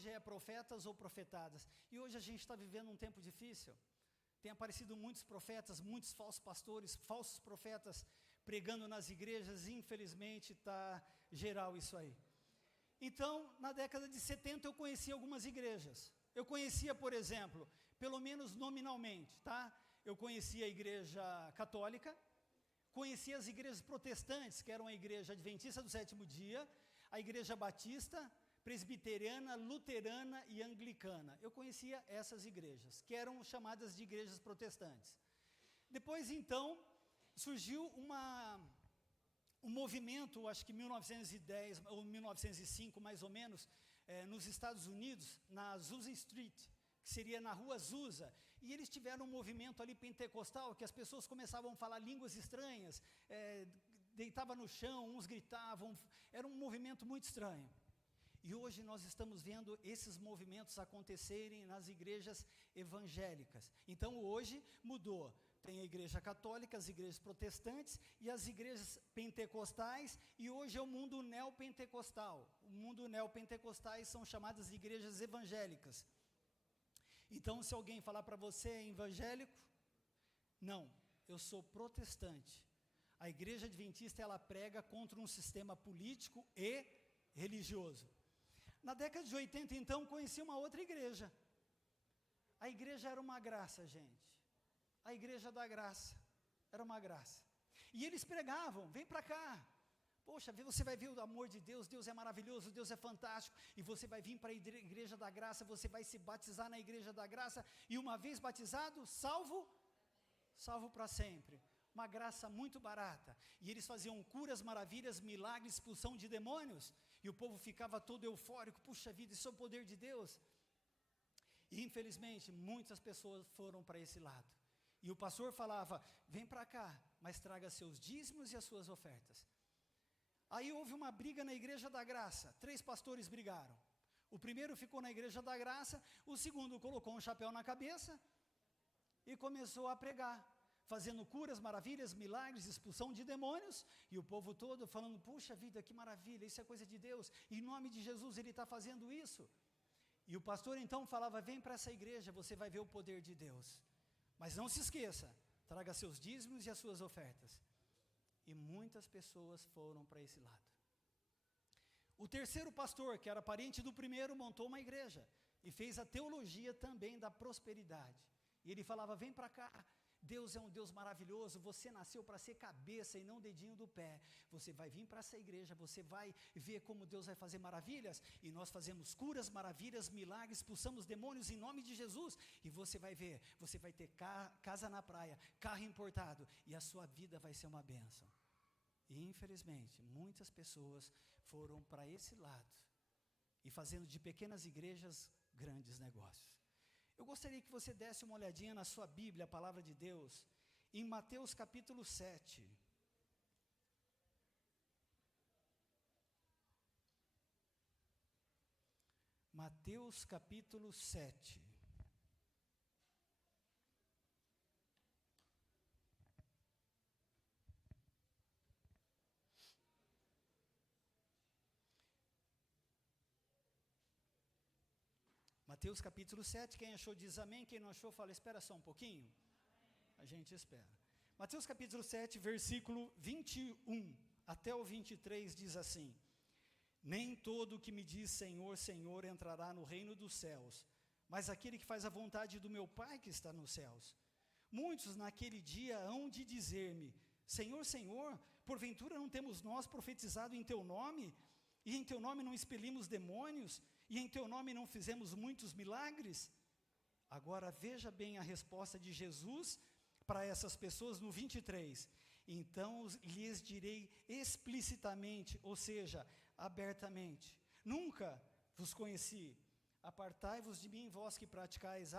hoje é profetas ou profetadas. E hoje a gente está vivendo um tempo difícil. Tem aparecido muitos profetas, muitos falsos pastores, falsos profetas pregando nas igrejas. Infelizmente está geral isso aí. Então, na década de 70 eu conheci algumas igrejas. Eu conhecia, por exemplo, pelo menos nominalmente, tá? Eu conhecia a igreja católica, conhecia as igrejas protestantes, que eram a igreja adventista do sétimo dia, a igreja batista, presbiteriana, luterana e anglicana. Eu conhecia essas igrejas, que eram chamadas de igrejas protestantes. Depois, então, surgiu um movimento, acho que 1910 ou 1905, mais ou menos, nos Estados Unidos, na Azusa Street, que seria na rua Azusa, e eles tiveram um movimento ali pentecostal, que as pessoas começavam a falar línguas estranhas, deitavam no chão, uns gritavam, era um movimento muito estranho. E hoje nós estamos vendo esses movimentos acontecerem nas igrejas evangélicas. Então hoje mudou, tem a igreja católica, as igrejas protestantes e as igrejas pentecostais, e hoje é o mundo neopentecostal. O mundo neopentecostais são chamadas de igrejas evangélicas. Então se alguém falar para você é evangélico, não, eu sou protestante. A igreja adventista ela prega contra um sistema político e religioso. Na década de 80, então, conheci uma outra igreja. A igreja era uma graça, gente. A igreja da graça. Era uma graça. E eles pregavam, vem para cá. Poxa, você vai ver o amor de Deus, Deus é maravilhoso, Deus é fantástico. E você vai vir para a igreja da graça, você vai se batizar na igreja da graça. E uma vez batizado, salvo para sempre. Uma graça muito barata, e eles faziam curas, maravilhas, milagres, expulsão de demônios, e o povo ficava todo eufórico, puxa vida, isso é o poder de Deus. E infelizmente, muitas pessoas foram para esse lado, e o pastor falava, vem para cá, mas traga seus dízimos e as suas ofertas. Aí houve uma briga na igreja da graça, 3 pastores brigaram, o primeiro ficou na igreja da graça, o segundo colocou um chapéu na cabeça, e começou a pregar, fazendo curas, maravilhas, milagres, expulsão de demônios, e o povo todo falando, puxa vida, que maravilha, isso é coisa de Deus, em nome de Jesus ele está fazendo isso. E o pastor então falava, vem para essa igreja, você vai ver o poder de Deus, mas não se esqueça, traga seus dízimos e as suas ofertas. E muitas pessoas foram para esse lado. O terceiro pastor, que era parente do primeiro, montou uma igreja, e fez a teologia também da prosperidade, e ele falava, vem para cá, Deus é um Deus maravilhoso, você nasceu para ser cabeça e não dedinho do pé, você vai vir para essa igreja, você vai ver como Deus vai fazer maravilhas, e nós fazemos curas, maravilhas, milagres, expulsamos demônios em nome de Jesus, e você vai ver, você vai ter casa na praia, carro importado, e a sua vida vai ser uma bênção. E infelizmente, muitas pessoas foram para esse lado, e fazendo de pequenas igrejas, grandes negócios. Eu gostaria que você desse uma olhadinha na sua Bíblia, a palavra de Deus, em Mateus capítulo 7. Mateus capítulo 7. Mateus capítulo 7, quem achou diz amém, quem não achou fala, espera só um pouquinho. A gente espera. Mateus capítulo 7, versículo 21 até o 23 diz assim, nem todo o que me diz Senhor, Senhor entrará no reino dos céus, mas aquele que faz a vontade do meu Pai que está nos céus. Muitos naquele dia hão de dizer-me, Senhor, Senhor, porventura não temos nós profetizado em teu nome, e em teu nome não expelimos demônios, e em teu nome não fizemos muitos milagres? Agora veja bem a resposta de Jesus para essas pessoas no 23. Então lhes direi explicitamente, ou seja, abertamente, nunca vos conheci, apartai-vos de mim, vós que praticais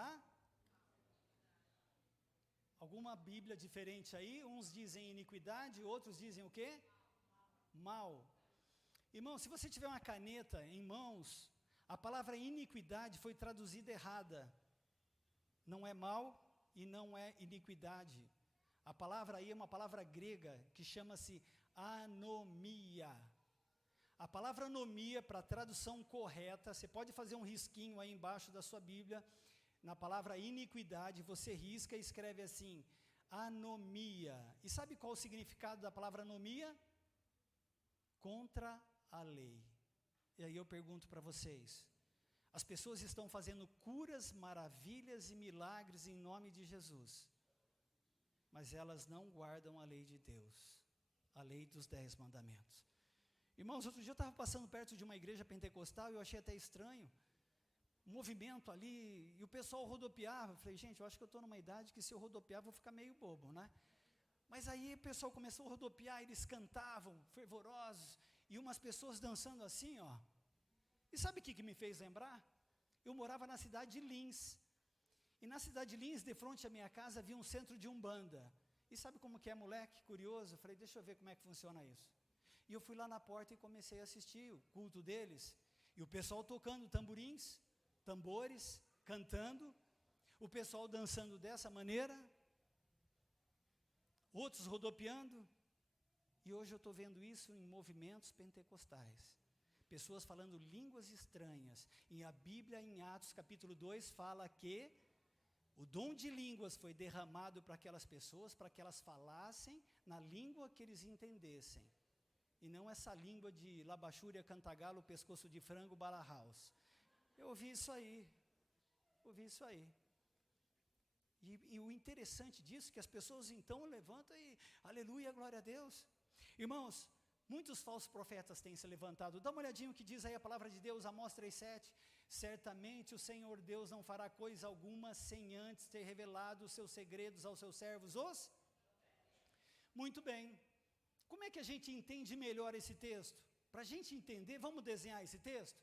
alguma Bíblia diferente aí, uns dizem iniquidade, outros dizem o quê? Mal. Irmão, se você tiver uma caneta em mãos, a palavra iniquidade foi traduzida errada. Não é mal e não é iniquidade. A palavra aí é uma palavra grega que chama-se anomia. A palavra anomia, para a tradução correta, você pode fazer um risquinho aí embaixo da sua Bíblia, na palavra iniquidade, você risca e escreve assim, anomia. E sabe qual o significado da palavra anomia? Contra a lei. E aí eu pergunto para vocês, as pessoas estão fazendo curas, maravilhas e milagres em nome de Jesus, mas elas não guardam a lei de Deus, a lei dos 10 mandamentos. Irmãos, outro dia eu estava passando perto de uma igreja pentecostal e eu achei até estranho, um movimento ali, e o pessoal rodopiava. Eu falei, gente, eu acho que eu estou numa idade que se eu rodopiar vou ficar meio bobo, né? Mas aí o pessoal começou a rodopiar, eles cantavam, fervorosos, e umas pessoas dançando assim, ó. E sabe o que me fez lembrar? Eu morava na cidade de Lins, e na cidade de Lins, de frente à minha casa, havia um centro de umbanda. E sabe como que é, moleque, curioso? Eu falei, deixa eu ver como é que funciona isso. E eu fui lá na porta e comecei a assistir o culto deles, e o pessoal tocando tamborins, tambores, cantando, o pessoal dançando dessa maneira, outros rodopiando, e hoje eu estou vendo isso em movimentos pentecostais, pessoas falando línguas estranhas, e a Bíblia em Atos capítulo 2 fala que o dom de línguas foi derramado para aquelas pessoas, para que elas falassem na língua que eles entendessem, e não essa língua de labachúria, cantagalo, pescoço de frango, bala house. Eu ouvi isso aí, e o interessante disso, que as pessoas então levantam e, aleluia, glória a Deus. Irmãos, muitos falsos profetas têm se levantado. Dá uma olhadinha o que diz aí a palavra de Deus, Amós 3,7. Certamente o Senhor Deus não fará coisa alguma sem antes ter revelado os seus segredos aos seus servos, os? Muito bem. Como é que a gente entende melhor esse texto? Para a gente entender, vamos desenhar esse texto?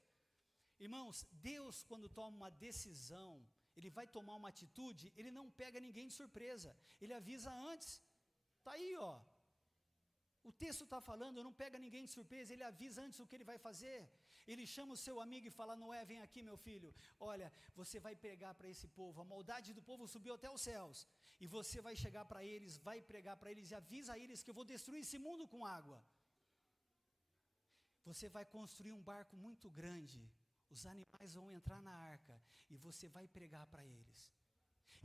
Irmãos, Deus, quando toma uma decisão, Ele vai tomar uma atitude, Ele não pega ninguém de surpresa, Ele avisa antes. Está aí, ó. O texto está falando, não pega ninguém de surpresa, Ele avisa antes o que Ele vai fazer. Ele chama o seu amigo e fala, Noé, vem aqui, meu filho, olha, você vai pregar para esse povo, a maldade do povo subiu até os céus, e você vai chegar para eles, vai pregar para eles, e avisa a eles que eu vou destruir esse mundo com água. Você vai construir um barco muito grande, os animais vão entrar na arca, e você vai pregar para eles.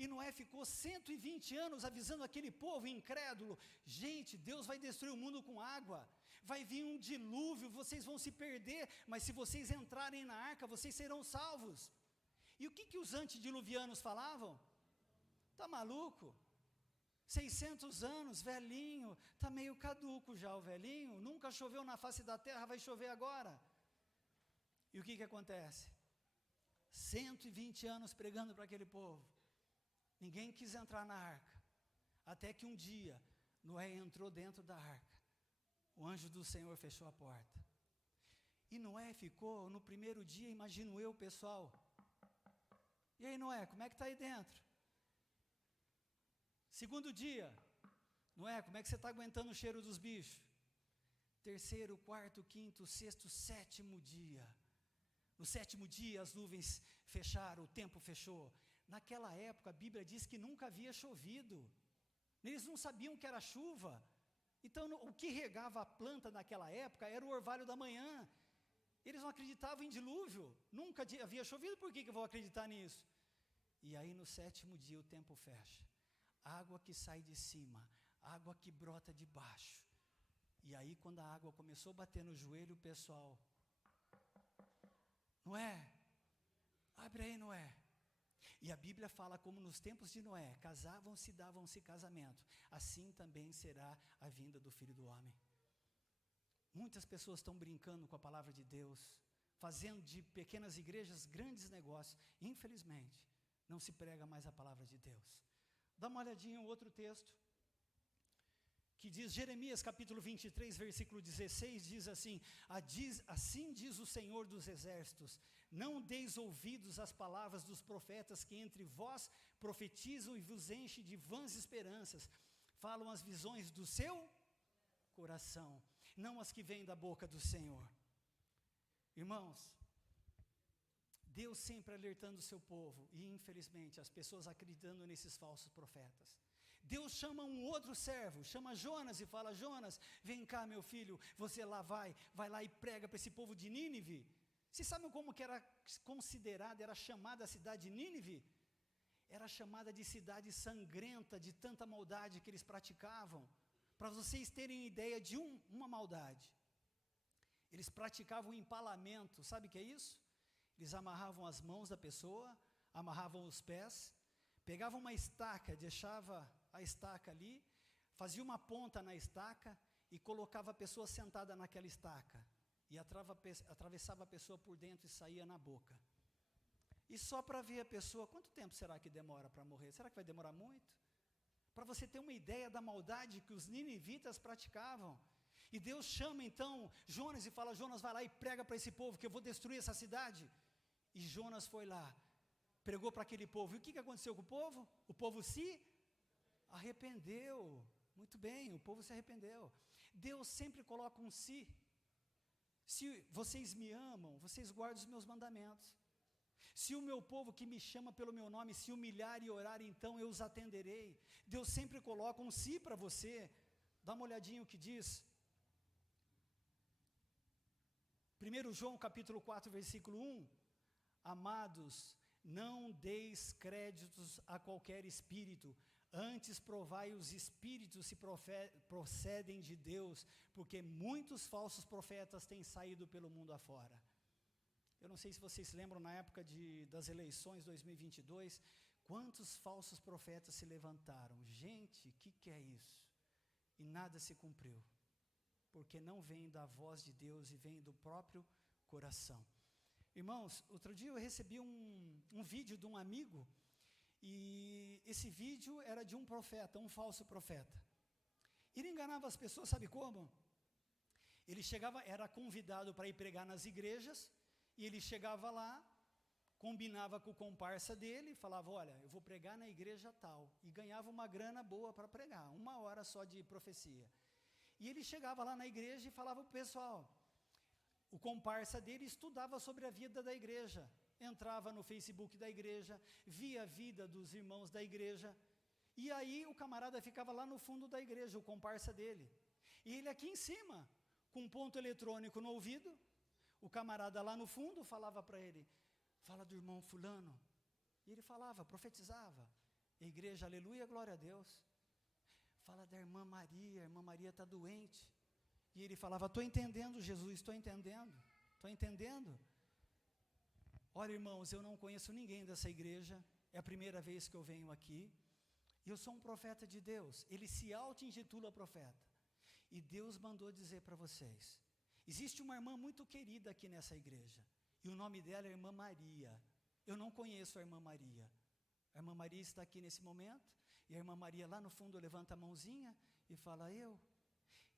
E Noé ficou 120 anos avisando aquele povo incrédulo, gente, Deus vai destruir o mundo com água, vai vir um dilúvio, vocês vão se perder, mas se vocês entrarem na arca, vocês serão salvos. E o que os antediluvianos falavam? Tá maluco? 600 anos, velhinho, tá meio caduco já o velhinho, nunca choveu na face da terra, vai chover agora. E o que acontece? 120 anos pregando para aquele povo, ninguém quis entrar na arca, até que um dia, Noé entrou dentro da arca, o anjo do Senhor fechou a porta, e Noé ficou, no primeiro dia, imagino eu, pessoal, e aí Noé, como é que está aí dentro? Segundo dia, Noé, como é que você está aguentando o cheiro dos bichos? Terceiro, quarto, quinto, sexto, sétimo dia, no sétimo dia as nuvens fecharam, o tempo fechou. Naquela época a Bíblia diz que nunca havia chovido, eles não sabiam que era chuva, então o que regava a planta naquela época era o orvalho da manhã, eles não acreditavam em dilúvio, nunca havia chovido, por que eu vou acreditar nisso? E aí no sétimo dia o tempo fecha, água que sai de cima, água que brota de baixo, e aí quando a água começou a bater no joelho, o pessoal, Noé, abre aí Noé. E a Bíblia fala como nos tempos de Noé, casavam-se e davam-se casamento, assim também será a vinda do Filho do Homem. Muitas pessoas estão brincando com a palavra de Deus, fazendo de pequenas igrejas grandes negócios, infelizmente, não se prega mais a palavra de Deus. Dá uma olhadinha em outro texto, que diz, Jeremias capítulo 23, versículo 16, diz assim, assim diz o Senhor dos exércitos, não deis ouvidos às palavras dos profetas que entre vós profetizam e vos enchem de vãs esperanças, falam as visões do seu coração, não as que vêm da boca do Senhor. Irmãos, Deus sempre alertando o seu povo, e infelizmente as pessoas acreditando nesses falsos profetas. Deus chama um outro servo, chama Jonas e fala: Jonas, vem cá, meu filho, você lá vai lá e prega para esse povo de Nínive. Vocês sabem como que era considerada, era chamada a cidade de Nínive? Era chamada de cidade sangrenta, de tanta maldade que eles praticavam. Para vocês terem ideia de uma maldade, eles praticavam o empalamento. Sabe o que é isso? Eles amarravam as mãos da pessoa, amarravam os pés, pegavam uma estaca, deixava a estaca ali, fazia uma ponta na estaca e colocava a pessoa sentada naquela estaca, e atravessava a pessoa por dentro e saía na boca. E só para ver a pessoa, quanto tempo será que demora para morrer? Será que vai demorar muito? Para você ter uma ideia da maldade que os ninivitas praticavam. E Deus chama então Jonas e fala: Jonas, vai lá e prega para esse povo que eu vou destruir essa cidade. E Jonas foi lá, pregou para aquele povo. E o que aconteceu com o povo? O povo se arrependeu. Muito bem, o povo se arrependeu. Deus sempre coloca um se. Se vocês me amam, vocês guardam os meus mandamentos. Se o meu povo que me chama pelo meu nome se humilhar e orar, então eu os atenderei. Deus sempre coloca um si para você. Dá uma olhadinha o que diz. 1 João capítulo 4, versículo 1. Amados, não deis créditos a qualquer espírito, antes provai os espíritos se procedem de Deus, porque muitos falsos profetas têm saído pelo mundo afora. Eu não sei se vocês se lembram, na época das eleições 2022, quantos falsos profetas se levantaram. Gente, o que é isso? E nada se cumpriu, porque não vem da voz de Deus e vem do próprio coração. Irmãos, outro dia eu recebi um vídeo de um amigo, e esse vídeo era de um profeta, um falso profeta. Ele enganava as pessoas, sabe como? Ele chegava, era convidado para ir pregar nas igrejas, e ele chegava lá, combinava com o comparsa dele, falava: olha, eu vou pregar na igreja tal, e ganhava uma grana boa para pregar, 1 hora só de profecia. E ele chegava lá na igreja e falava para o pessoal. O comparsa dele estudava sobre a vida da igreja, entrava no Facebook da igreja, via a vida dos irmãos da igreja, e aí o camarada ficava lá no fundo da igreja, o comparsa dele, e ele aqui em cima, com um ponto eletrônico no ouvido. O camarada lá no fundo falava para ele: fala do irmão fulano. E ele falava, profetizava. A igreja, aleluia, glória a Deus. Fala da irmã Maria está doente. E ele falava: estou entendendo, Jesus, estou entendendo. Olha, irmãos, eu não conheço ninguém dessa igreja, é a primeira vez que eu venho aqui, e eu sou um profeta de Deus. Ele se auto-intitula profeta. E Deus mandou dizer para vocês: existe uma irmã muito querida aqui nessa igreja, e o nome dela é Irmã Maria. Eu não conheço a Irmã Maria. A Irmã Maria está aqui nesse momento, e a Irmã Maria lá no fundo levanta a mãozinha e fala: eu?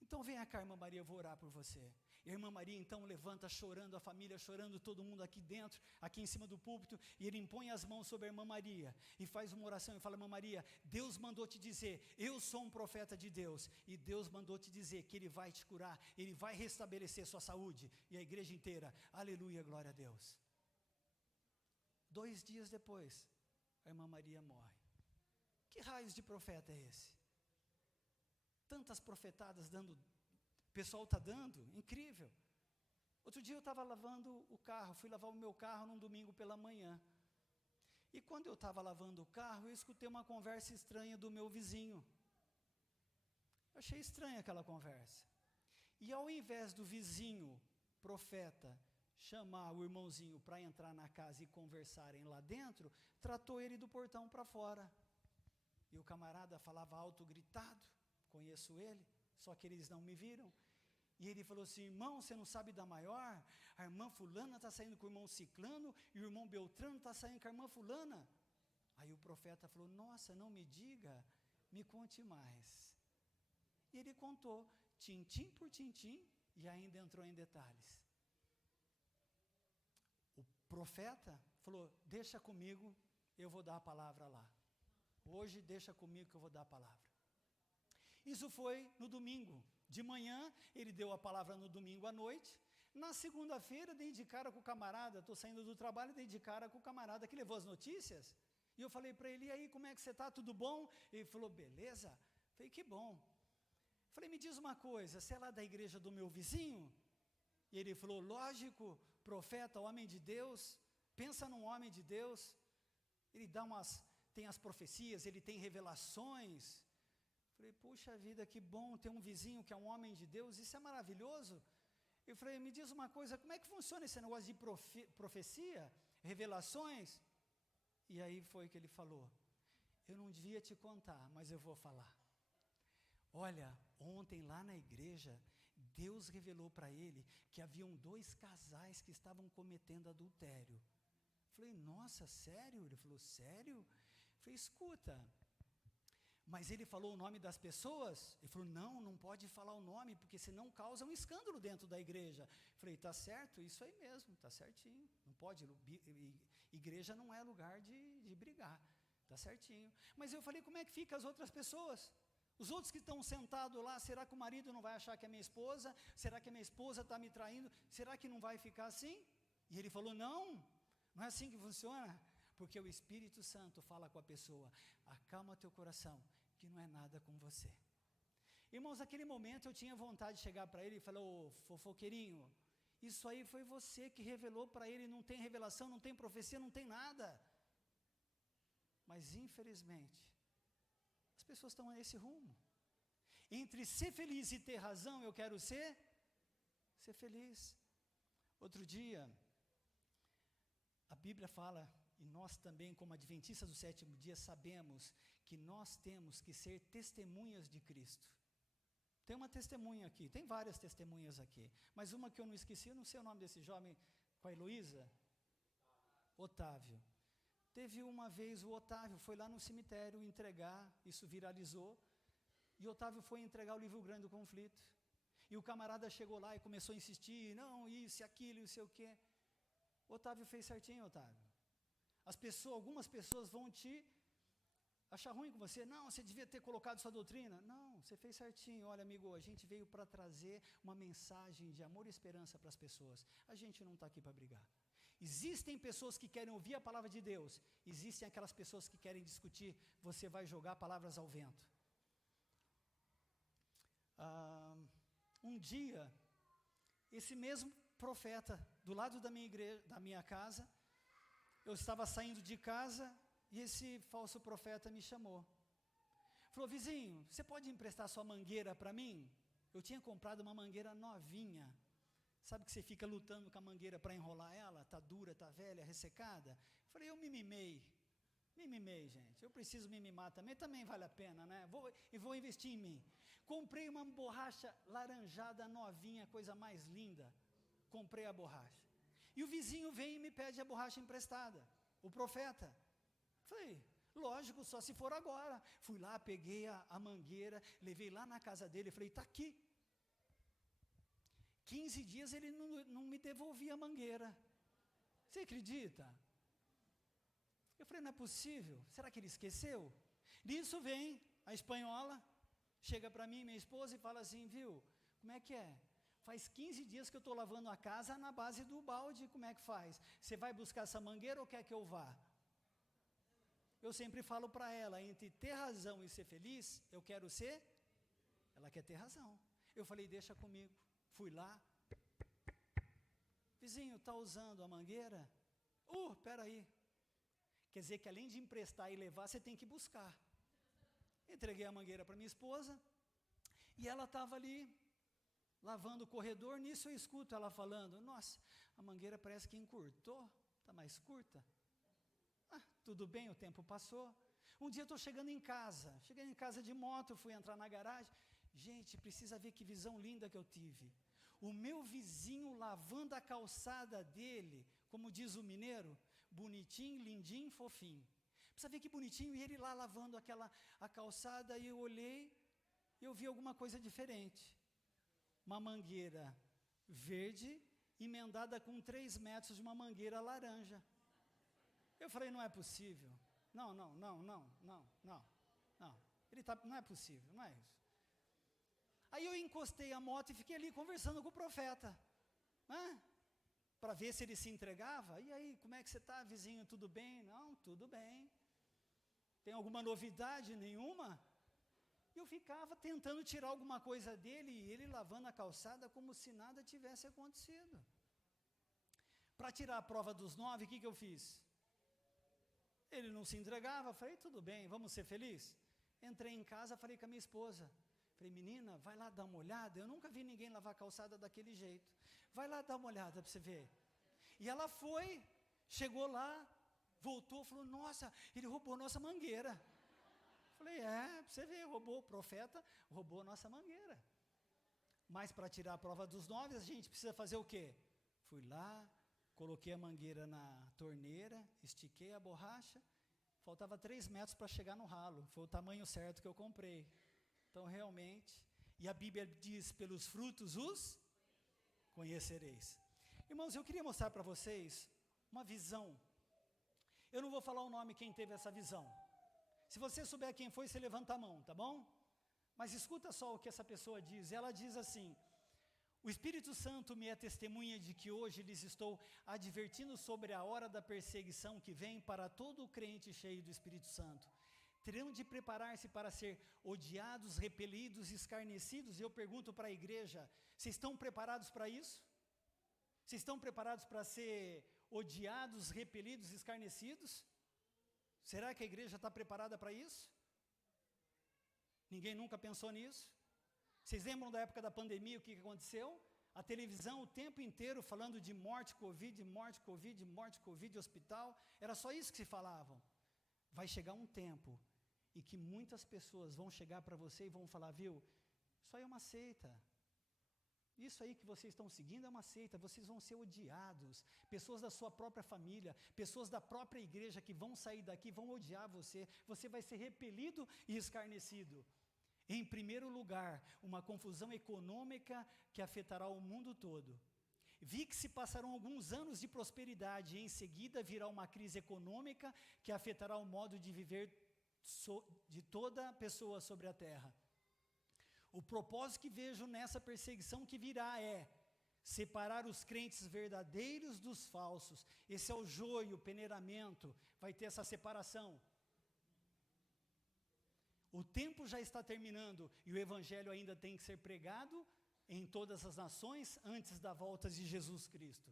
Então venha cá, Irmã Maria, eu vou orar por você. E a Irmã Maria então levanta chorando, a família chorando, todo mundo aqui dentro, aqui em cima do púlpito, e ele impõe as mãos sobre a Irmã Maria, e faz uma oração e fala: Irmã Maria, Deus mandou te dizer, eu sou um profeta de Deus, e Deus mandou te dizer que Ele vai te curar, Ele vai restabelecer sua saúde. E a igreja inteira, aleluia, glória a Deus. 2 dias depois, a Irmã Maria morre. Que raios de profeta é esse? Tantas profetadas dando, o pessoal está dando, incrível. Outro dia eu estava lavando o carro, fui lavar o meu carro num domingo pela manhã. E quando eu estava lavando o carro, eu escutei uma conversa estranha do meu vizinho. Eu achei estranha aquela conversa. E ao invés do vizinho, profeta, chamar o irmãozinho para entrar na casa e conversarem lá dentro, tratou ele do portão para fora. E o camarada falava alto, gritado. Conheço ele, só que eles não me viram. E ele falou assim: irmão, você não sabe da maior? A irmã fulana está saindo com o irmão ciclano, e o irmão Beltrano está saindo com a irmã fulana. Aí o profeta falou: nossa, não me diga, me conte mais. E ele contou, tintim por tintim, e ainda entrou em detalhes. O profeta falou: deixa comigo, eu vou dar a palavra lá. Hoje deixa comigo que eu vou dar a palavra. Isso foi no domingo. De manhã, ele deu a palavra no domingo à noite. Na segunda-feira, dei de cara com o camarada, estou saindo do trabalho, dei de cara com o camarada que levou as notícias. E eu falei para ele, e aí, como é que você está? Tudo bom? Ele falou, beleza. Eu falei, que bom. Eu falei, me diz uma coisa, você é lá da igreja do meu vizinho? E ele falou, lógico, profeta, homem de Deus, pensa num homem de Deus, ele tem as profecias, ele tem revelações. Eu falei, puxa vida, que bom ter um vizinho que é um homem de Deus, isso é maravilhoso. Eu falei, me diz uma coisa, como é que funciona esse negócio de profecia, revelações? E aí foi que ele falou, eu não devia te contar, mas eu vou falar. Olha, ontem lá na igreja, Deus revelou para ele que haviam 2 casais que estavam cometendo adultério. Eu falei, nossa, sério? Ele falou, sério? Eu falei, escuta, mas ele falou o nome das pessoas? Ele falou, não pode falar o nome, porque senão causa um escândalo dentro da igreja. Eu falei, tá certo, isso aí mesmo, tá certinho, não pode, igreja não é lugar de brigar, tá certinho. Mas eu falei, como é que fica as outras pessoas? Os outros que estão sentados lá, será que o marido não vai achar que é minha esposa? Será que a minha esposa está me traindo? Será que não vai ficar assim? E ele falou, não é assim que funciona. Porque o Espírito Santo fala com a pessoa, acalma teu coração, que não é nada com você. Irmãos, naquele momento eu tinha vontade de chegar para ele e falar, ô fofoqueirinho, isso aí foi você que revelou para ele, não tem revelação, não tem profecia, não tem nada. Mas infelizmente, as pessoas estão nesse rumo. Entre ser feliz e ter razão, eu quero ser feliz. Outro dia, a Bíblia fala, e nós também, como adventistas do 7º dia, sabemos que nós temos que ser testemunhas de Cristo. Tem uma testemunha aqui, tem várias testemunhas aqui, mas uma que eu não esqueci, eu não sei o nome desse jovem, com a Heloísa? Otávio. Teve uma vez o Otávio, foi lá no cemitério entregar, isso viralizou, e Otávio foi entregar o livro Grande do Conflito. E o camarada chegou lá e começou a insistir, não, isso e aquilo, não sei o quê. Otávio fez certinho, Otávio. Algumas pessoas vão te achar ruim com você. Não, você devia ter colocado sua doutrina. Não, você fez certinho. Olha, amigo, a gente veio para trazer uma mensagem de amor e esperança para as pessoas. A gente não está aqui para brigar. Existem pessoas que querem ouvir a palavra de Deus. Existem aquelas pessoas que querem discutir. Você vai jogar palavras ao vento. Um dia, esse mesmo profeta, do lado da minha igreja, da minha casa, eu estava saindo de casa e esse falso profeta me chamou. Falou, vizinho, você pode emprestar sua mangueira para mim? Eu tinha comprado uma mangueira novinha. Sabe que você fica lutando com a mangueira para enrolar ela? Está dura, está velha, ressecada? Falei, eu me mimei, gente. Eu preciso me mimar também vale a pena, né? Vou investir em mim. Comprei uma borracha laranjada novinha, coisa mais linda. Comprei a borracha. E o vizinho vem e me pede a borracha emprestada, o profeta. Falei, lógico, só se for agora. Fui lá, peguei a mangueira, levei lá na casa dele, falei, está aqui. 15 dias ele não me devolvia a mangueira. Você acredita? Eu falei, não é possível, será que ele esqueceu? Nisso vem a espanhola, chega para mim, minha esposa, e fala assim, viu, como é que é? Faz 15 dias que eu estou lavando a casa na base do balde, como é que faz? Você vai buscar essa mangueira ou quer que eu vá? Eu sempre falo para ela, entre ter razão e ser feliz, eu quero ser, ela quer ter razão. Eu falei, deixa comigo. Fui lá. Vizinho, está usando a mangueira? Espera aí. Quer dizer que além de emprestar e levar, você tem que buscar. Entreguei a mangueira para minha esposa, e ela estava ali, lavando o corredor. Nisso eu escuto ela falando, nossa, a mangueira parece que encurtou, está mais curta. Tudo bem, o tempo passou. Um dia eu estou chegando em casa, cheguei em casa de moto, fui entrar na garagem. Gente, precisa ver que visão linda que eu tive. O meu vizinho lavando a calçada dele, como diz o mineiro, bonitinho, lindinho, fofinho. Precisa ver que bonitinho, e ele lá lavando a calçada, e eu olhei, e eu vi alguma coisa diferente. Uma mangueira verde, emendada com 3 metros de uma mangueira laranja. Eu falei, não é possível. Não. Não é possível, não é isso. Aí eu encostei a moto e fiquei ali conversando com o profeta, né? Para ver se ele se entregava. E aí, como é que você está, vizinho? Tudo bem? Não, tudo bem. Tem alguma novidade? Nenhuma? Eu ficava tentando tirar alguma coisa dele, e ele lavando a calçada como se nada tivesse acontecido. Para tirar a prova dos 9, o que eu fiz? Ele não se entregava, falei, tudo bem, vamos ser felizes? Entrei em casa, falei com a minha esposa, falei, menina, vai lá dar uma olhada, eu nunca vi ninguém lavar a calçada daquele jeito, vai lá dar uma olhada para você ver. E ela foi, chegou lá, voltou, falou, nossa, ele roubou nossa mangueira. Falei, para você ver, roubou, o profeta roubou nossa mangueira. Mas para tirar a prova dos 9, a gente precisa fazer o quê? Fui lá, coloquei a mangueira na torneira, estiquei a borracha, faltava 3 metros para chegar no ralo, foi o tamanho certo que eu comprei. Então, realmente, e a Bíblia diz, pelos frutos os conhecereis. Irmãos, eu queria mostrar para vocês uma visão. Eu não vou falar o nome quem teve essa visão. Se você souber quem foi, você levanta a mão, tá bom? Mas escuta só o que essa pessoa diz. Ela diz assim, o Espírito Santo me é testemunha de que hoje lhes estou advertindo sobre a hora da perseguição que vem para todo o crente cheio do Espírito Santo. Terão de preparar-se para ser odiados, repelidos, escarnecidos. E eu pergunto para a igreja, vocês estão preparados para isso? Vocês estão preparados para ser odiados, repelidos, escarnecidos? Será que a igreja está preparada para isso? Ninguém nunca pensou nisso? Vocês lembram da época da pandemia, o que aconteceu? A televisão o tempo inteiro falando de morte, Covid, morte, Covid, morte, Covid, hospital. Era só isso que se falavam. Vai chegar um tempo em que muitas pessoas vão chegar para você e vão falar, viu, isso aí é uma seita. Isso aí que vocês estão seguindo é uma seita, vocês vão ser odiados. Pessoas da sua própria família, pessoas da própria igreja que vão sair daqui, vão odiar você. Você vai ser repelido e escarnecido. Em primeiro lugar, uma confusão econômica que afetará o mundo todo. Vi que se passarão alguns anos de prosperidade e em seguida virá uma crise econômica que afetará o modo de viver de toda pessoa sobre a terra. O propósito que vejo nessa perseguição que virá é separar os crentes verdadeiros dos falsos. Esse é o joio, o peneiramento, vai ter essa separação. O tempo já está terminando e o evangelho ainda tem que ser pregado em todas as nações antes da volta de Jesus Cristo.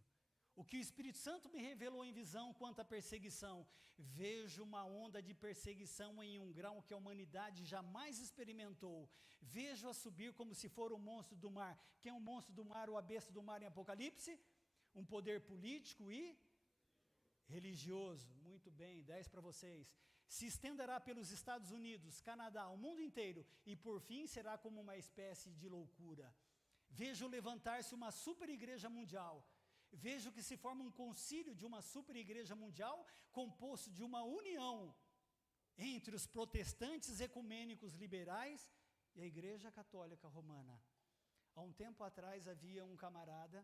O que o Espírito Santo me revelou em visão quanto à perseguição, vejo uma onda de perseguição em um grau que a humanidade jamais experimentou. Vejo-a subir como se for um monstro do mar. Quem é um monstro do mar ou a besta do mar em Apocalipse? Um poder político e religioso. Muito bem, 10 para vocês. Se estenderá pelos Estados Unidos, Canadá, o mundo inteiro, e por fim será como uma espécie de loucura. Vejo levantar-se uma super igreja mundial. Vejo que se forma um concílio de uma super igreja mundial, composto de uma união entre os protestantes ecumênicos liberais e a igreja católica romana. Há um tempo atrás havia um camarada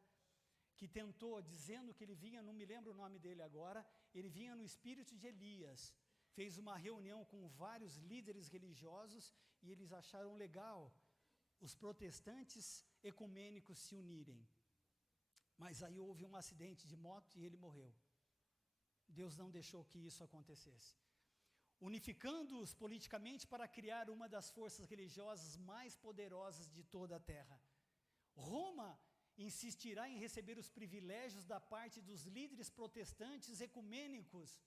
que tentou, dizendo que ele vinha, não me lembro o nome dele agora, ele vinha no espírito de Elias, fez uma reunião com vários líderes religiosos e eles acharam legal os protestantes ecumênicos se unirem. Mas aí houve um acidente de moto e ele morreu. Deus não deixou que isso acontecesse. Unificando-os politicamente para criar uma das forças religiosas mais poderosas de toda a terra. Roma insistirá em receber os privilégios da parte dos líderes protestantes ecumênicos.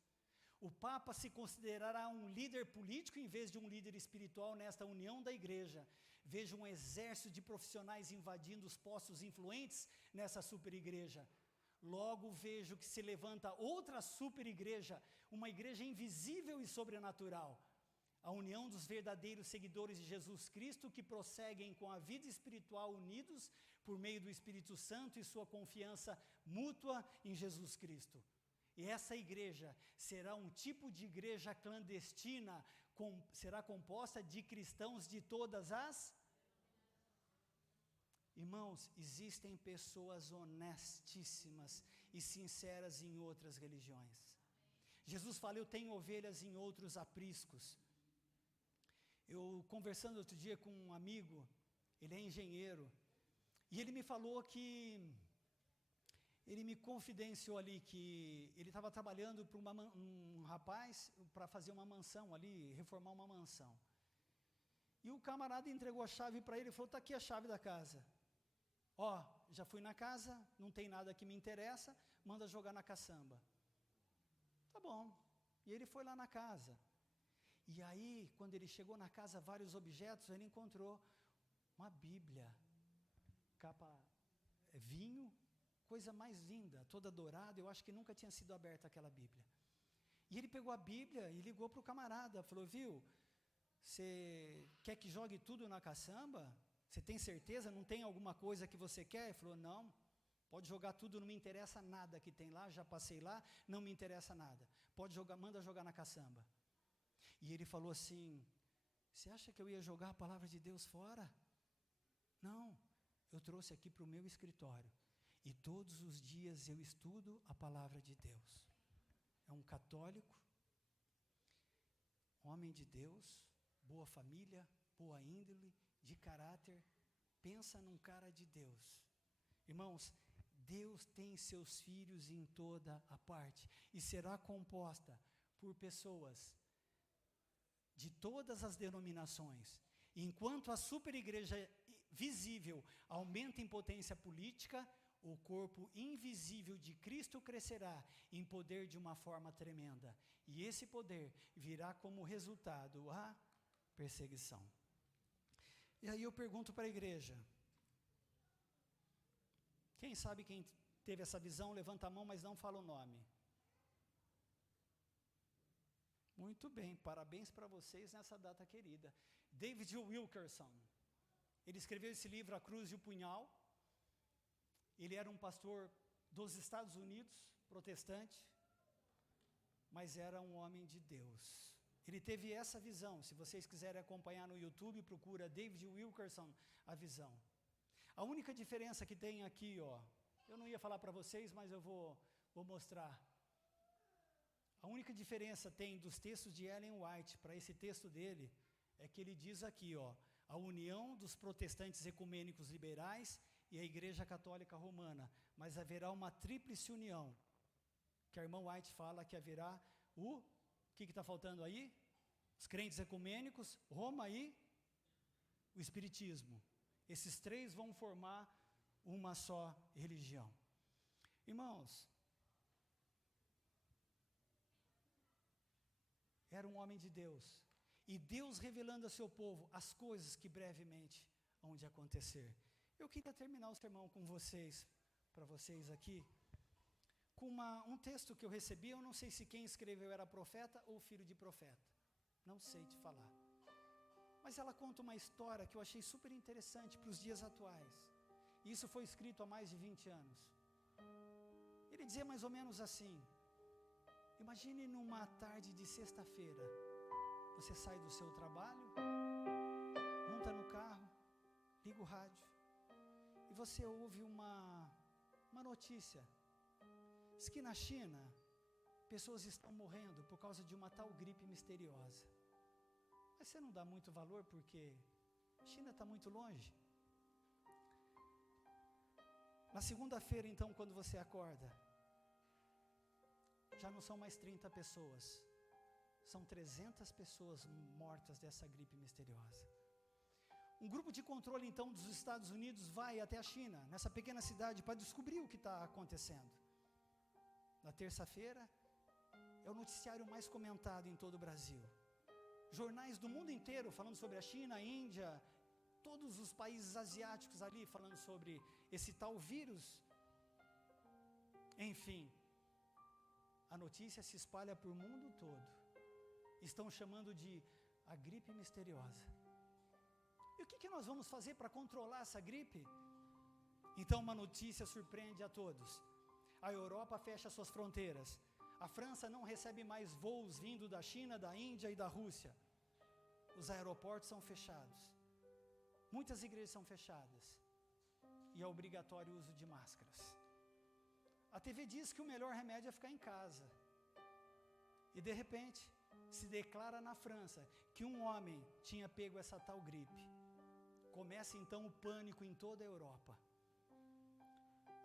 O Papa se considerará um líder político em vez de um líder espiritual nesta união da igreja. Vejo um exército de profissionais invadindo os postos influentes nessa super igreja. Logo vejo que se levanta outra super igreja, uma igreja invisível e sobrenatural. A união dos verdadeiros seguidores de Jesus Cristo que prosseguem com a vida espiritual unidos por meio do Espírito Santo e sua confiança mútua em Jesus Cristo. E essa igreja será um tipo de igreja clandestina, será composta de cristãos de todas as... Irmãos, existem pessoas honestíssimas e sinceras em outras religiões. Jesus fala, eu tenho ovelhas em outros apriscos. Eu conversando outro dia com um amigo, ele é engenheiro, e ele me falou que ele me confidenciou ali que ele estava trabalhando para um rapaz para fazer uma mansão ali, reformar uma mansão. E o camarada entregou a chave para ele e falou, está aqui a chave da casa. Ó, já fui na casa, não tem nada que me interessa, manda jogar na caçamba. Tá bom. E ele foi lá na casa. E aí, quando ele chegou na casa, vários objetos, ele encontrou uma Bíblia, capa vinho, coisa mais linda, toda dourada, eu acho que nunca tinha sido aberta aquela Bíblia. E ele pegou a Bíblia e ligou para o camarada, falou, viu, você quer que jogue tudo na caçamba? Você tem certeza? Não tem alguma coisa que você quer? Ele falou, não, pode jogar tudo, não me interessa nada que tem lá, já passei lá, não me interessa nada. Pode jogar, manda jogar na caçamba. E ele falou assim, você acha que eu ia jogar a palavra de Deus fora? Não, eu trouxe aqui para o meu escritório. E todos os dias eu estudo a palavra de Deus. É um católico, homem de Deus, boa família, boa índole, de caráter, pensa num cara de Deus. Irmãos, Deus tem seus filhos em toda a parte e será composta por pessoas de todas as denominações. Enquanto a superigreja visível aumenta em potência política, o corpo invisível de Cristo crescerá em poder de uma forma tremenda. E esse poder virá como resultado a perseguição. E aí eu pergunto para a igreja, quem sabe quem teve essa visão, levanta a mão, mas não fala o nome. Muito bem, parabéns para vocês nessa data querida. David Wilkerson, ele escreveu esse livro, A Cruz e o Punhal. Ele era um pastor dos Estados Unidos, protestante, mas era um homem de Deus. Ele teve essa visão. Se vocês quiserem acompanhar no YouTube, procura David Wilkerson, a visão. A única diferença que tem aqui, ó, eu não ia falar para vocês, mas eu vou mostrar. A única diferença tem dos textos de Ellen White para esse texto dele, é que ele diz aqui, ó, a união dos protestantes ecumênicos liberais e a Igreja Católica Romana, mas haverá uma tríplice união, que a irmã White fala que haverá o que está faltando aí? Os crentes ecumênicos, Roma e o Espiritismo. Esses três vão formar uma só religião. Irmãos, era um homem de Deus, e Deus revelando a seu povo as coisas que brevemente hão de acontecer. Eu queria terminar o sermão com vocês, para vocês aqui, com um texto que eu recebi, eu não sei se quem escreveu era profeta ou filho de profeta, não sei te falar. Mas ela conta uma história que eu achei super interessante para os dias atuais. Isso foi escrito há mais de 20 anos. Ele dizia mais ou menos assim, imagine numa tarde de sexta-feira, você sai do seu trabalho, monta no carro, liga o rádio, e você ouve uma notícia. Diz que na China, pessoas estão morrendo por causa de uma tal gripe misteriosa. Mas você não dá muito valor porque a China está muito longe. Na segunda-feira, então, quando você acorda, já não são mais 30 pessoas, são 300 pessoas mortas dessa gripe misteriosa. Um grupo de controle, então, dos Estados Unidos vai até a China, nessa pequena cidade, para descobrir o que está acontecendo. Na terça-feira, é o noticiário mais comentado em todo o Brasil. Jornais do mundo inteiro falando sobre a China, a Índia, todos os países asiáticos ali falando sobre esse tal vírus. Enfim, a notícia se espalha para o mundo todo. Estão chamando de a gripe misteriosa. E o que nós vamos fazer para controlar essa gripe? Então uma notícia surpreende a todos. A Europa fecha suas fronteiras. A França não recebe mais voos vindo da China, da Índia e da Rússia. Os aeroportos são fechados. Muitas igrejas são fechadas. E é obrigatório o uso de máscaras. A TV diz que o melhor remédio é ficar em casa. E de repente, se declara na França que um homem tinha pego essa tal gripe. Começa então o pânico em toda a Europa.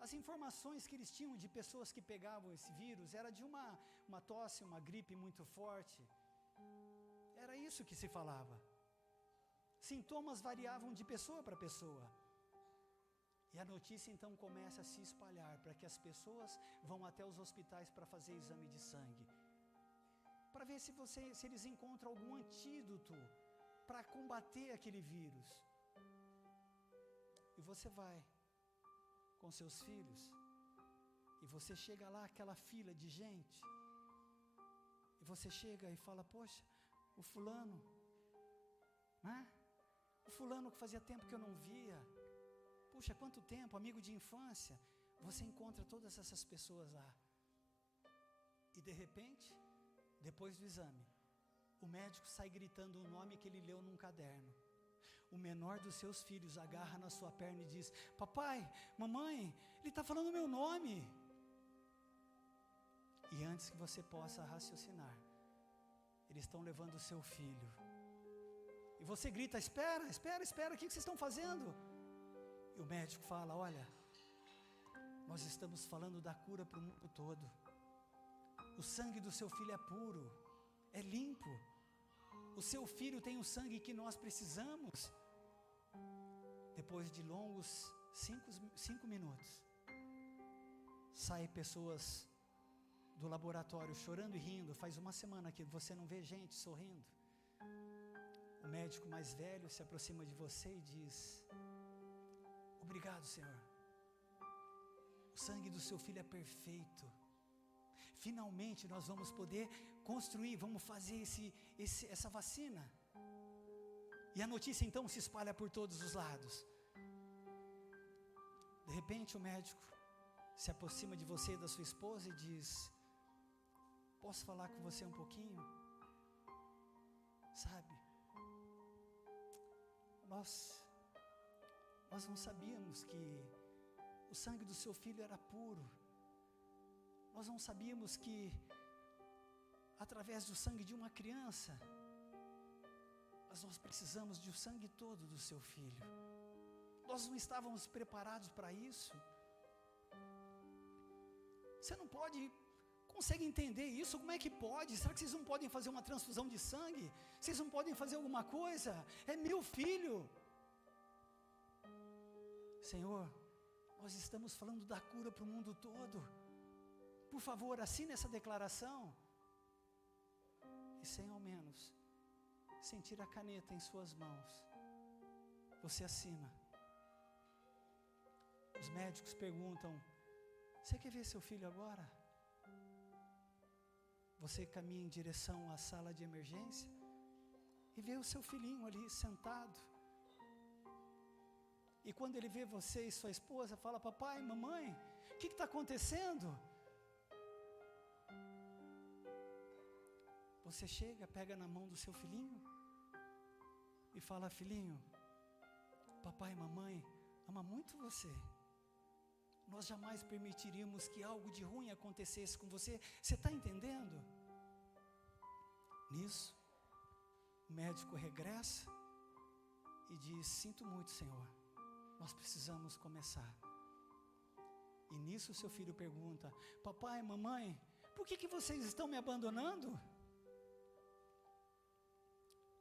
As informações que eles tinham de pessoas que pegavam esse vírus era de uma tosse, uma gripe muito forte. Era isso que se falava. Sintomas variavam de pessoa para pessoa. E a notícia então começa a se espalhar para que as pessoas vão até os hospitais para fazer exame de sangue, para ver se eles encontram algum antídoto para combater aquele vírus. E você vai com seus filhos, e você chega lá, aquela fila de gente, e você chega e fala: poxa, o fulano, né? O fulano que fazia tempo que eu não via, puxa, quanto tempo, amigo de infância. Você encontra todas essas pessoas lá, e de repente, depois do exame, o médico sai gritando o nome que ele leu num caderno. O menor dos seus filhos agarra na sua perna e diz: papai, mamãe, ele está falando o meu nome. E antes que você possa raciocinar, eles estão levando o seu filho. E você grita: espera, o que vocês estão fazendo? E o médico fala: olha, nós estamos falando da cura para o mundo todo. O sangue do seu filho é puro, é limpo. O seu filho tem o sangue que nós precisamos. Depois de longos 5 minutos, saem pessoas do laboratório chorando e rindo. Faz uma semana que você não vê gente sorrindo. O médico mais velho se aproxima de você e diz: obrigado, Senhor. O sangue do seu filho é perfeito. Finalmente nós vamos poder construir, vamos fazer essa vacina. E a notícia então se espalha por todos os lados. De repente o médico se aproxima de você e da sua esposa e diz: posso falar com você um pouquinho? Sabe, nós não sabíamos que o sangue do seu filho era puro. Nós não sabíamos que através do sangue de uma criança, mas nós precisamos do sangue todo do seu filho. Nós não estávamos preparados para isso. Você não consegue entender isso? Como é que pode? Será que vocês não podem fazer uma transfusão de sangue? Vocês não podem fazer alguma coisa? É meu filho. Senhor, nós estamos falando da cura para o mundo todo. Por favor, assine essa declaração. E sem ao menos sentir a caneta em suas mãos, você assina. Os médicos perguntam: você quer ver seu filho agora? Você caminha em direção à sala de emergência e vê o seu filhinho ali sentado. E quando ele vê você e sua esposa, fala: papai, mamãe, o que está acontecendo? Você chega, pega na mão do seu filhinho e fala: filhinho, papai e mamãe ama muito você. Nós jamais permitiríamos que algo de ruim acontecesse com você. Você está entendendo? Nisso, o médico regressa e diz: sinto muito, Senhor, nós precisamos começar. E nisso o seu filho pergunta: papai, mamãe, por que vocês estão me abandonando?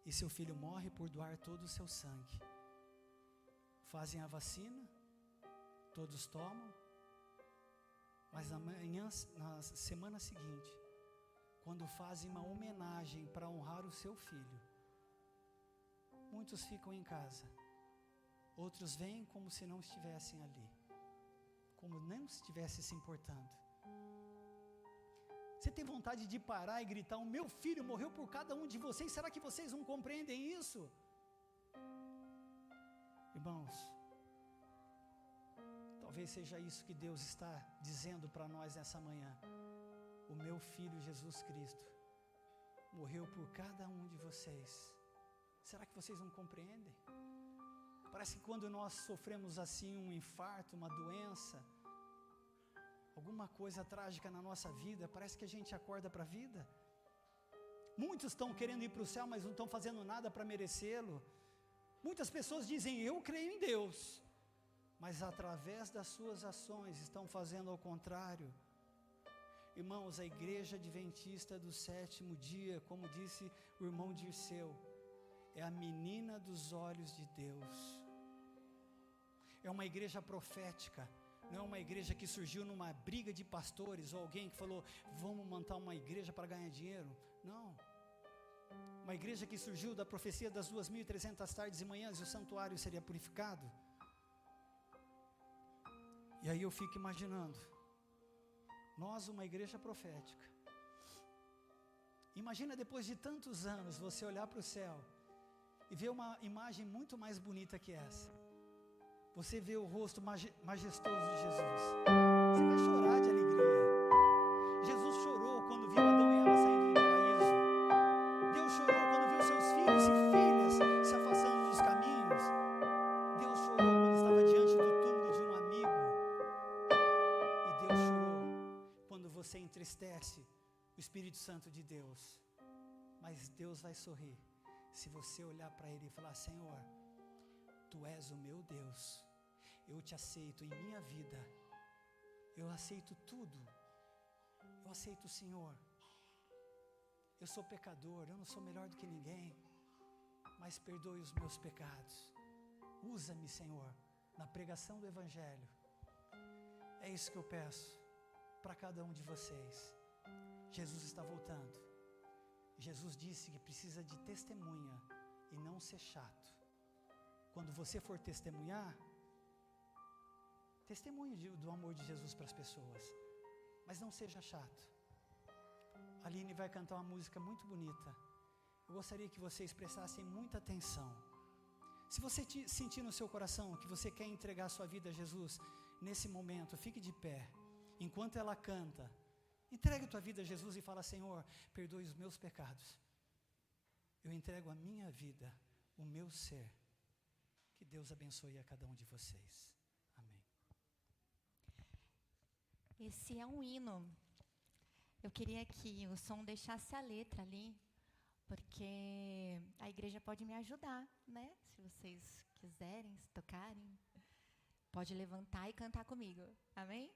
E seu filho morre por doar todo o seu sangue. Fazem a vacina, todos tomam, mas na semana seguinte, quando fazem uma homenagem para honrar o seu filho, muitos ficam em casa, outros vêm como se não estivessem ali, como não estivessem se importando. Você tem vontade de parar e gritar: o meu filho morreu por cada um de vocês? Será que vocês não compreendem isso? Irmãos, talvez seja isso que Deus está dizendo para nós nessa manhã. O meu filho Jesus Cristo morreu por cada um de vocês. Será que vocês não compreendem? Parece que quando nós sofremos assim um infarto, uma doença, alguma coisa trágica na nossa vida, parece que a gente acorda para a vida. Muitos estão querendo ir para o céu, mas não estão fazendo nada para merecê-lo. Muitas pessoas dizem: eu creio em Deus, mas através das suas ações estão fazendo ao contrário. Irmãos, a igreja adventista do sétimo dia, como disse o irmão Dirceu, é a menina dos olhos de Deus. É uma igreja profética, não é uma igreja que surgiu numa briga de pastores, ou alguém que falou, vamos montar uma igreja para ganhar dinheiro. Não. Uma igreja que surgiu da profecia das 2.300 tardes e manhãs, e o santuário seria purificado. E aí eu fico imaginando, nós uma igreja profética, imagina depois de tantos anos, você olhar para o céu, e ver uma imagem muito mais bonita que essa. Você vê o rosto majestoso de Jesus, você vai chorar de alegria. Jesus chorou quando viu Adão e Eva saindo do paraíso. Deus chorou quando viu seus filhos e filhas se afastando dos caminhos. Deus chorou quando estava diante do túmulo de um amigo. E Deus chorou quando você entristece o Espírito Santo de Deus. Mas Deus vai sorrir se você olhar para Ele e falar, Senhor, Tu és o meu Deus, eu te aceito em minha vida, eu aceito tudo, eu aceito o Senhor, eu sou pecador, eu não sou melhor do que ninguém, mas perdoe os meus pecados, usa-me, Senhor, na pregação do Evangelho. É isso que eu peço para cada um de vocês. Jesus está voltando. Jesus disse que precisa de testemunha e não ser chato. Quando você for testemunhar, testemunhe do amor de Jesus para as pessoas, mas não seja chato. A Aline vai cantar uma música muito bonita. Eu gostaria que vocês prestassem muita atenção. Se você sentir no seu coração que você quer entregar sua vida a Jesus, nesse momento, fique de pé. Enquanto ela canta, entregue tua vida a Jesus e fala, Senhor, perdoe os meus pecados. Eu entrego a minha vida, o meu ser. Que Deus abençoe a cada um de vocês. Amém. Esse é um hino. Eu queria que o som deixasse a letra ali, porque a igreja pode me ajudar, né? Se vocês quiserem, se tocarem, pode levantar e cantar comigo. Amém?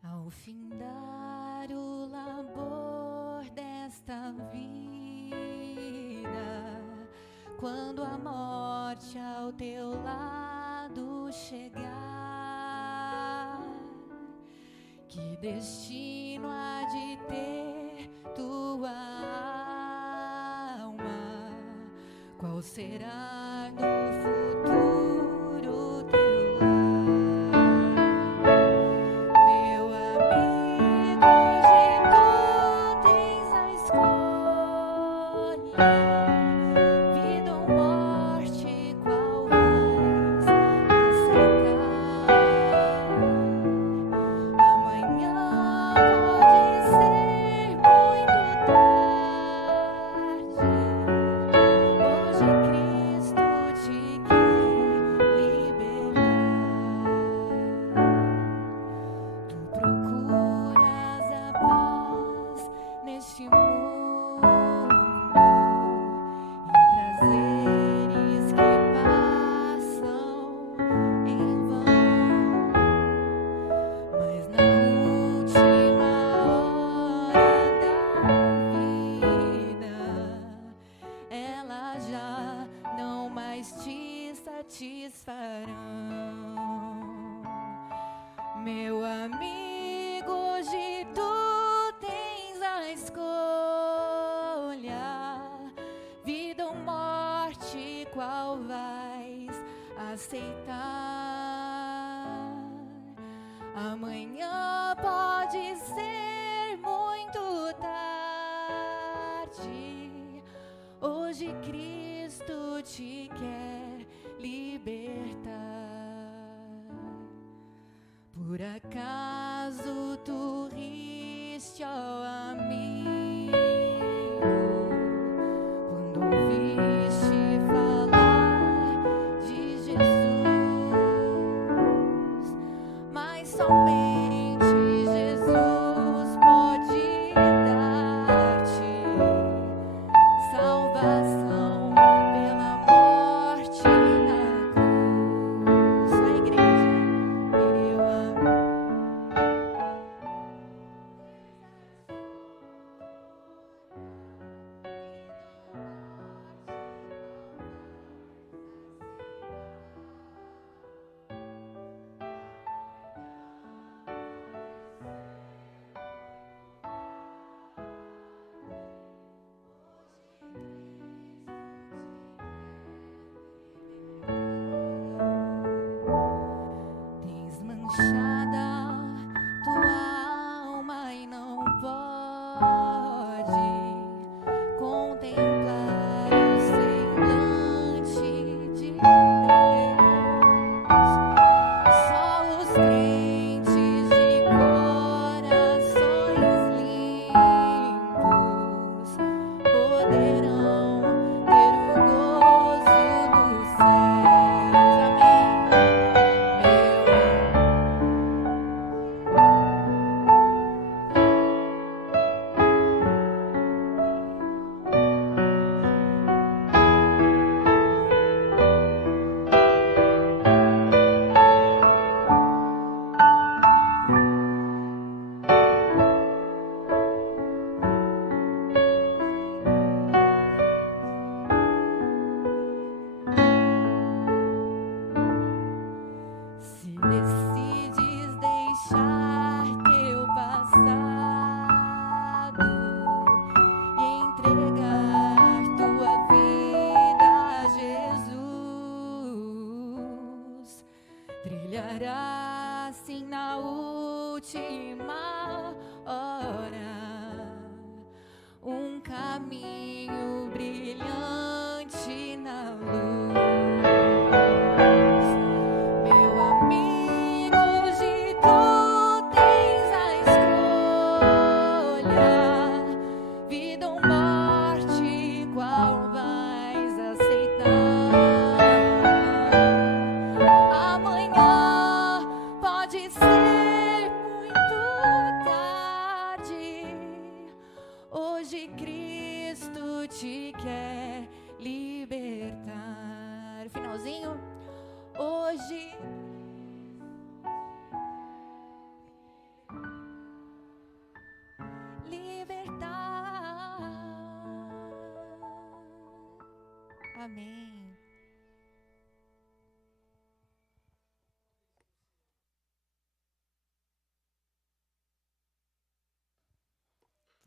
Ao findar o labor desta vida, quando a morte ao teu lado chegar, que destino há de ter tua alma? Qual será no futuro teu lar? Meu amigo, hoje tu tens a escolha, vida ou morte, qual vais aceitar? Amanhã pode ser muito tarde, hoje Cristo te quer libertar. Por acaso tu riste, ó amigo, quando ouviste falar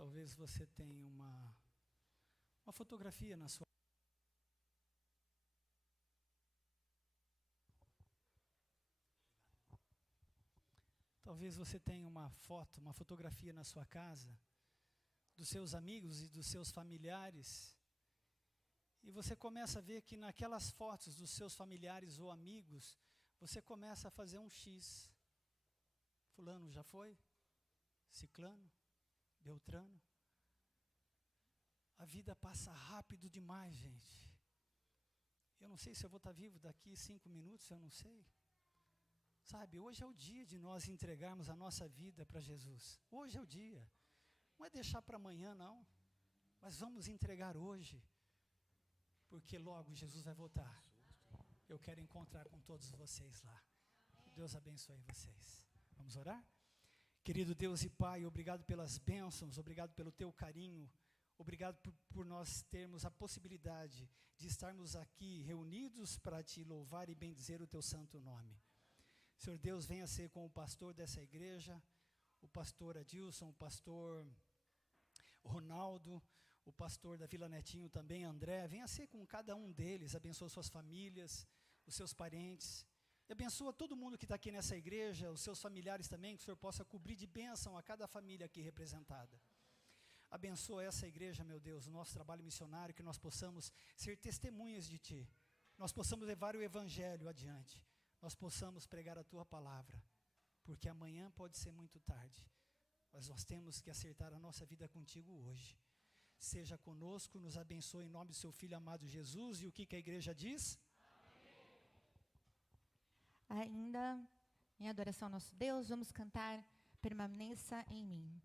Talvez você tenha uma fotografia na sua. Talvez você tenha uma foto, uma fotografia na sua casa, dos seus amigos e dos seus familiares, e você começa a ver que naquelas fotos dos seus familiares ou amigos, você começa a fazer um X. Fulano já foi? Ciclano? Beltrano? A vida passa rápido demais, gente. Eu não sei se eu vou estar vivo daqui 5 minutos, eu não sei. Sabe, hoje é o dia de nós entregarmos a nossa vida para Jesus. Hoje é o dia. Não é deixar para amanhã, não. Mas vamos entregar hoje. Porque logo Jesus vai voltar. Eu quero encontrar com todos vocês lá. Que Deus abençoe vocês. Vamos orar? Querido Deus e Pai, obrigado pelas bênçãos, obrigado pelo teu carinho, obrigado por nós termos a possibilidade de estarmos aqui reunidos para te louvar e bendizer o teu santo nome. Senhor Deus, venha ser com o pastor dessa igreja, o pastor Adilson, o pastor Ronaldo, o pastor da Vila Netinho também, André, venha ser com cada um deles, abençoa suas famílias, os seus parentes, e abençoa todo mundo que está aqui nessa igreja, os seus familiares também, que o Senhor possa cobrir de bênção a cada família aqui representada. Abençoa essa igreja, meu Deus, o nosso trabalho missionário, que nós possamos ser testemunhas de Ti, nós possamos levar o Evangelho adiante, nós possamos pregar a Tua palavra, porque amanhã pode ser muito tarde, mas nós temos que acertar a nossa vida contigo hoje. Seja conosco, nos abençoe em nome do seu Filho amado Jesus. E o que a igreja diz? Ainda em adoração ao nosso Deus, vamos cantar Permaneça em Mim.